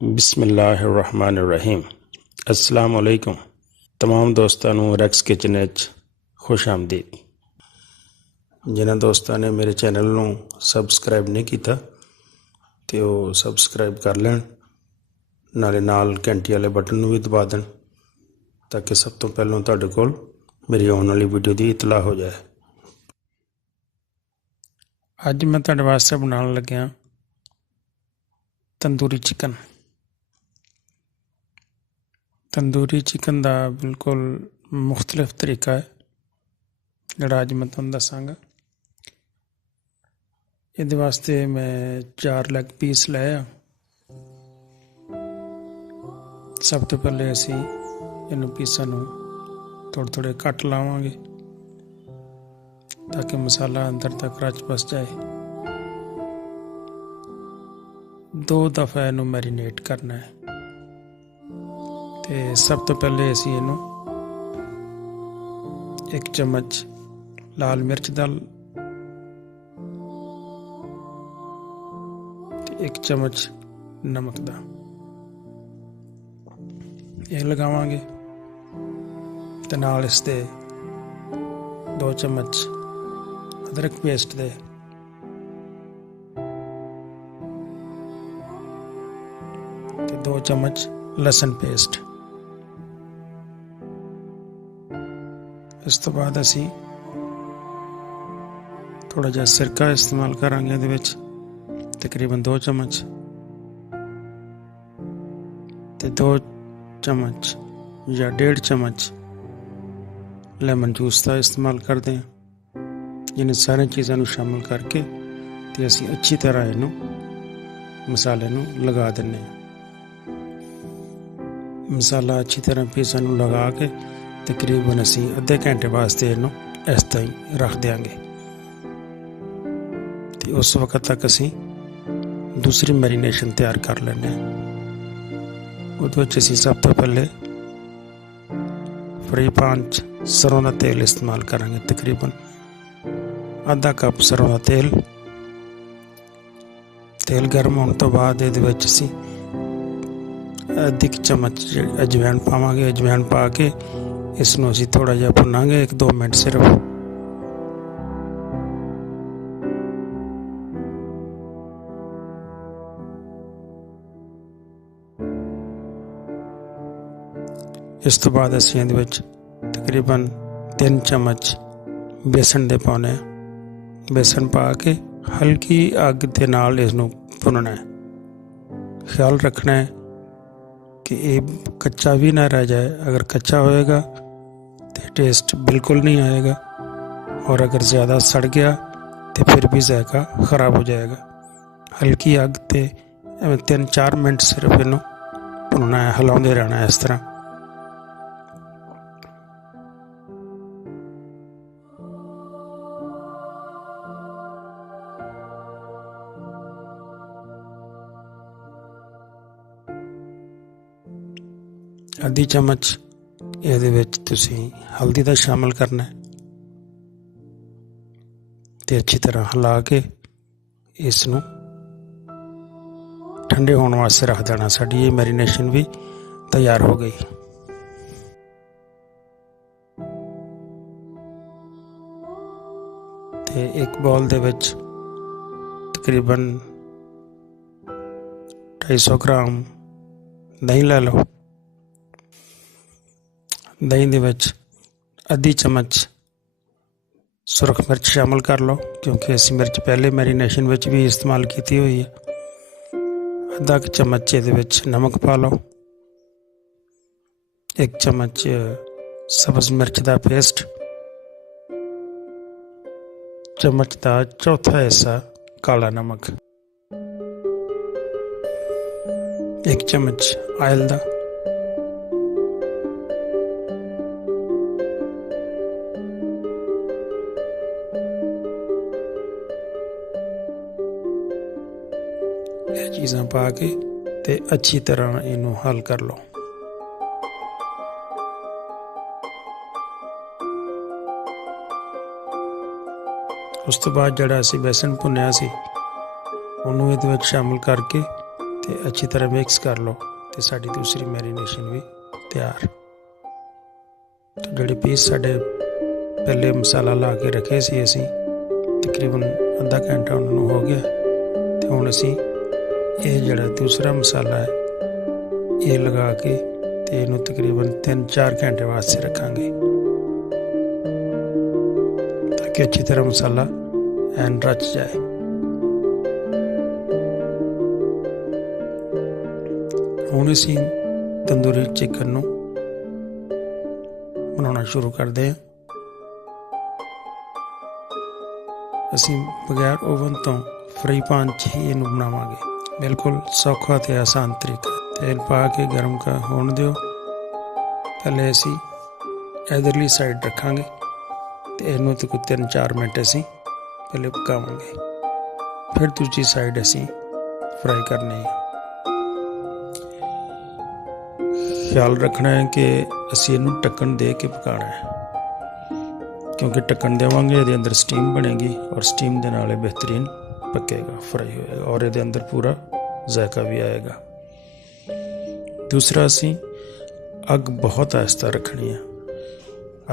ਬਿਸਮਿਲ੍ਲਾਹਿਰਰਹਿਮਾਨਿਰਰਹੀਮ। अस्सलाम वालेकुम। तमाम दोस्तों ਨੂੰ ਰੈਕਸ ਕਿਚਨ ਵਿੱਚ खुश आमदीद। जिन्होंने दोस्तों ने मेरे चैनल ਨੂੰ सबसक्राइब नहीं किया तो वो सबसक्राइब कर लैन, नाले नाल घंटी वाले बटन भी दबा दें ताकि सब तो पहलों तुहाडे कोल मेरी आने वाली वीडियो की इतला हो जाए। अज मैं तुहाडे वास्ते बनाने लग्या तंदूरी चिकन। तंदूरी चिकन का बिल्कुल मुख्तलिफ तरीका है जोड़ा अज मैं तुहानूं दसांगा। इहदे वास्ते मैं 4 लैग पीस लाए। सब तो पहले असी इन्हूं पीसां नूं थोड़े थोड़े कट लावांगे ताकि मसाला अंदर तक रच बस जाए। 2 दफ़ा इन्हूं मैरीनेट करना है। ते सब तो पहले असी इनू 1 चम्मच लाल मिर्च दा 1 चम्मच नमक दा ये लगावांगे ते नाल इस दे 2 चम्मच अदरक पेस्ट दे ते 2 चम्मच लसन पेस्ट। इस तो बाद असी थोड़ा जिहा सिरका इस्तेमाल करांगे। इहदे विच तकरीबन 2 चम्मच ते 2 चम्मच या 1.5 चम्मच लेमन जूस का इस्तेमाल करते हैं। इन सारी चीज़ों को शामिल करके ते असी अच्छी तरह इनू मसाले नू लगा देने। मसाला अच्छी तरह पीसा नू लगा के तकरीबन असी अद्धे घंटे वास्ते इनू इस तरह ही रख देंगे। तो उस वक्त तक असी दूसरी मैरीनेशन तैयार कर लेने। उहदे विच असी सब तो पहले फ्री पैन सरों का तेल इस्तेमाल करांगे। तकरीबन आधा कप सरों का तेल गर्म होने तो बाद इहदे विच असी आधी चम्मच अजवैन पावांगे। अजवैन पा के इसनूं असीं थोड़ा जिहा भुनांगे 1-2 मिनट सिर्फ। इस तो बाद असीं इहदे विच तकरीबन 3 चम्मच बेसन दे पाउने। बेसन पा के हल्की अग दे नाल इसनूं भुनना है। ख्याल रखना है कि ये कच्चा भी ना रह जाए। अगर कच्चा होएगा तो टेस्ट बिल्कुल नहीं आएगा और अगर ज़्यादा सड़ गया तो फिर भी जायका ख़राब हो जाएगा। हल्की अग ते 3-4 मिनट सिर्फ इनू भुनना है, हिलाते रहना है इस तरह। आधी चम्मच ਇਹਦੇ ਵਿੱਚ ਤੁਸੀਂ हल्दी ਦਾ शामिल करना है ਤੇ अच्छी तरह हिला के इस ਨੂੰ ठंडे होने वास्ते रख देना। साडी ये मैरीनेशन भी तैयार हो गई। ਤੇ एक बाउल ਦੇ ਵਿੱਚ तकरीबन 250 ग्राम दही ले लो। दही दे विच आधी चम्मच सुरख मिर्च शामिल कर लो क्योंकि असी मिर्च पहले मैरीनेशन विच भी इस्तेमाल की हुई है। आधा चम्मच ये नमक पा लो। 1 चम्मच सब्ज़ मिर्च का पेस्ट। चम्मच का चौथा हिस्सा काला नमक। 1 चम्मच आयल का। चीज़ां पा के ते अच्छी तरह इनू हल कर लो। उस तो बाद जड़ा असी बेसन भुनिया सी उन्होंने ये शामिल करके ਤੇ ਅੱਛੀ ਤਰ੍ਹਾਂ ਮਿਕਸ ਕਰ ਲਓ ਤੇ ਸਾਡੀ ਦੂਸਰੀ ਮੈਰੀਨੇਸ਼ਨ ਵੀ ਤਿਆਰ। ਤੇ ਜਿਹੜੇ ਪੀਸ ਸਾਡੇ ਪਹਿਲੇ ਮਸਾਲਾ ਲਾ ਕੇ ਰੱਖੇ ਸੀ ਅਸੀਂ, ਤਕਰੀਬਨ ਅੱਧਾ ਘੰਟਾ ਉਹਨਾਂ ਨੂੰ ਹੋ ਗਿਆ। ਤੇ ਹੁਣ ਅਸੀਂ ਇਹ ਜਿਹੜਾ ਦੂਸਰਾ ਮਸਾਲਾ ਹੈ ਇਹ ਲਗਾ ਕੇ ਤੇ ਇਹਨੂੰ ਤਕਰੀਬਨ 3-4 ਘੰਟੇ ਵਾਸਤੇ ਰੱਖਾਂਗੇ ਤਾਂ ਕਿ ਅੱਛੀ ਤਰ੍ਹਾਂ ਮਸਾਲਾ ਐਨ ਰਚ ਜਾਏ। ਹੁਣ ਅਸੀਂ ਤੰਦੂਰੀ ਚਿਕਨ ਨੂੰ ਬਣਾਉਣਾ ਸ਼ੁਰੂ ਕਰਦੇ ਹਾਂ। ਅਸੀਂ ਬਗੈਰ ਓਵਨ ਤੋਂ ਫਰਾਈ ਪੈਨ 'ਚ ਹੀ ਇਹਨੂੰ ਬਣਾਵਾਂਗੇ। ਬਿਲਕੁਲ ਸੌਖਾ ਅਤੇ ਆਸਾਨ ਤਰੀਕਾ। ਤੇਲ ਪਾ ਕੇ ਗਰਮ ਹੋਣ ਦਿਓ। ਪਹਿਲੇ ਅਸੀਂ ਇਧਰਲੀ ਸਾਈਡ ਰੱਖਾਂਗੇ ਅਤੇ ਇਹਨੂੰ ਤੇ ਕੋਈ 3-4 ਮਿੰਟ ਅਸੀਂ ਪਹਿਲੇ ਪਕਾਵਾਂਗੇ। ਫਿਰ ਦੂਜੀ ਸਾਈਡ ਅਸੀਂ ਫਰਾਈ ਕਰਨੀ ਹੈ। ਖਿਆਲ ਰੱਖਣਾ ਹੈ ਕਿ ਅਸੀਂ ਇਹਨੂੰ ਢੱਕਣ ਦੇ ਕੇ ਪਕਾਉਣਾ ਹੈ, ਕਿਉਂਕਿ ਢੱਕਣ ਦੇਵਾਂਗੇ ਇਹਦੇ ਅੰਦਰ ਸਟੀਮ ਬਣੇਗੀ ਔਰ ਸਟੀਮ ਦੇ ਨਾਲ ਇਹ ਬਿਹਤਰੀਨ ਪੱਕੇਗਾ, ਫਰਾਈ ਹੋਏਗਾ ਔਰ ਇਹਦੇ ਅੰਦਰ ਪੂਰਾ ਜ਼ਾਇਕਾ ਵੀ ਆਏਗਾ। ਦੂਸਰਾ, ਅਸੀਂ ਅੱਗ ਬਹੁਤ ਆਹਿਸਤਾ ਰੱਖਣੀ ਹੈ।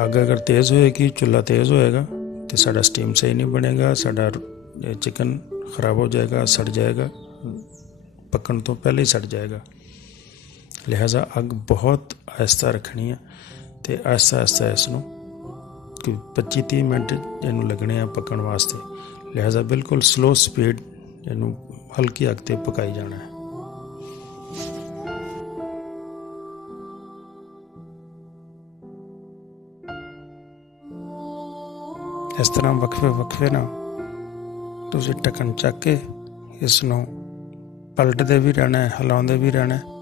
ਅੱਗ ਅਗਰ ਤੇਜ਼ ਹੋਏਗੀ, ਚੁੱਲ੍ਹਾ ਤੇਜ਼ ਹੋਏਗਾ ਤਾਂ ਸਾਡਾ ਸਟੀਮ ਸਹੀ ਨਹੀਂ ਬਣੇਗਾ, ਸਾਡਾ ਚਿਕਨ ਖਰਾਬ ਹੋ ਜਾਏਗਾ, ਸੜ ਜਾਏਗਾ, ਪੱਕਣ ਤੋਂ ਪਹਿਲੇ ਹੀ ਸੜ ਜਾਏਗਾ। ਲਿਹਾਜ਼ਾ ਅੱਗ ਬਹੁਤ ਆਹਿਸਤਾ ਰੱਖਣੀ ਹੈ ਅਤੇ ਆਹਿਸਤਾ ਆਹਿਸਤਾ ਇਸ ਨੂੰ 25-30 ਮਿੰਟ ਇਹਨੂੰ ਲੱਗਣੇ ਆ ਪੱਕਣ ਵਾਸਤੇ। ਲਿਹਾਜ਼ਾ ਬਿਲਕੁਲ ਸਲੋ ਸਪੀਡ ਇਹਨੂੰ ਹਲਕੀ ਅੱਗ 'ਤੇ ਪਕਾਈ ਜਾਣਾ ਹੈ। ਇਸ ਤਰ੍ਹਾਂ ਵੱਖਰੇ ਨਾ ਤੁਸੀਂ ਢੱਕਣ ਚੱਕ ਕੇ ਇਸ ਨੂੰ ਪਲਟਦੇ ਵੀ ਰਹਿਣਾ ਹੈ, ਹਿਲਾਉਂਦੇ ਵੀ ਰਹਿਣਾ ਹੈ।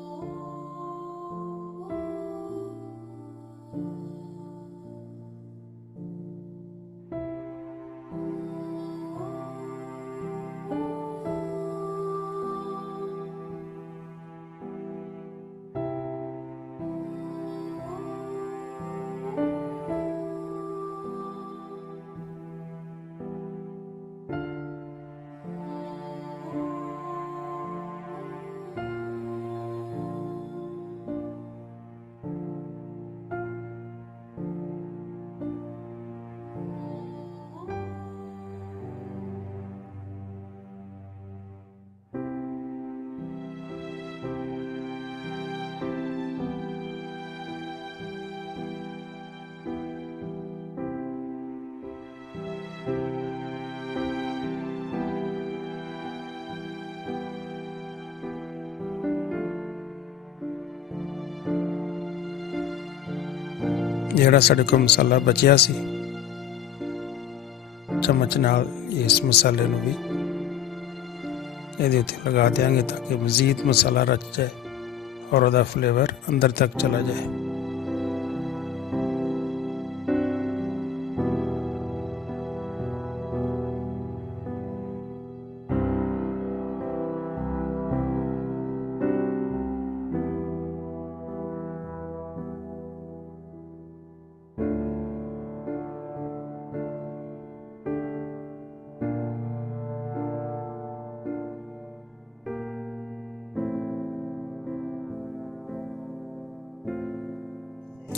ਜਿਹੜਾ ਸਾਡੇ ਕੋਲ ਮਸਾਲਾ ਬਚਿਆ ਸੀ, ਚਮਚ ਨਾਲ ਇਸ ਮਸਾਲੇ ਨੂੰ ਵੀ ਇਹਦੇ ਉੱਤੇ ਲਗਾ ਦਿਆਂਗੇ ਤਾਂ ਕਿ ਮਜ਼ੀਦ ਮਸਾਲਾ ਰਚ ਜਾਏ ਔਰ ਉਹਦਾ ਫਲੇਵਰ ਅੰਦਰ ਤੱਕ ਚਲਾ ਜਾਏ।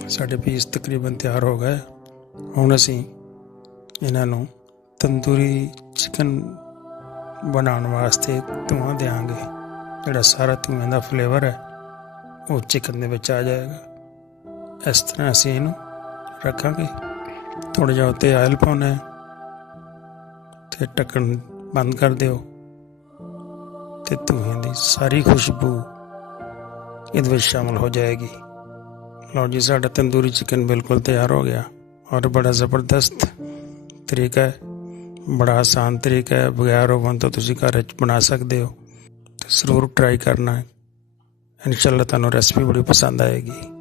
ਸਾਡੇ ਪੀਸ ਤਕਰੀਬਨ ਤਿਆਰ ਹੋ ਗਏ। ਹੁਣ ਅਸੀਂ ਇਹਨਾਂ ਨੂੰ ਤੰਦੂਰੀ ਚਿਕਨ ਬਣਾਉਣ ਵਾਸਤੇ ਧੂਆਂ ਦਿਆਂਗੇ। ਜਿਹੜਾ ਸਾਰਾ ਧੂਆਂ ਦਾ ਫਲੇਵਰ ਹੈ ਉਹ ਚਿਕਨ ਦੇ ਵਿੱਚ ਆ ਜਾਏਗਾ। ਇਸ ਤਰ੍ਹਾਂ ਅਸੀਂ ਇਹਨੂੰ ਰੱਖਾਂਗੇ। ਥੋੜ੍ਹਾ ਜਿਹਾ ਉੱਤੇ ਆਇਲ ਪਾਉਣਾ ਅਤੇ ਢੱਕਣ ਬੰਦ ਕਰ ਦਿਓ ਅਤੇ ਧੂਏ ਦੀ ਸਾਰੀ ਖੁਸ਼ਬੂ ਇਹਦੇ ਵਿੱਚ ਸ਼ਾਮਲ ਹੋ ਜਾਏਗੀ। ਲਓ ਜੀ, ਸਾਡਾ ਤੰਦੂਰੀ ਚਿਕਨ ਬਿਲਕੁਲ ਤਿਆਰ ਹੋ ਗਿਆ ਔਰ ਬੜਾ ਜ਼ਬਰਦਸਤ ਤਰੀਕਾ ਹੈ, ਬੜਾ ਆਸਾਨ ਤਰੀਕਾ ਹੈ। ਬਗੈਰ ਓਵਨ ਤੋਂ ਤੁਸੀਂ ਘਰ 'ਚ ਬਣਾ ਸਕਦੇ ਹੋ ਅਤੇ ਜ਼ਰੂਰ ਟਰਾਈ ਕਰਨਾ ਹੈ। ਇਨਸ਼ਾਅੱਲਾ ਤੁਹਾਨੂੰ ਰੈਸਪੀ ਬੜੀ ਪਸੰਦ ਆਏਗੀ।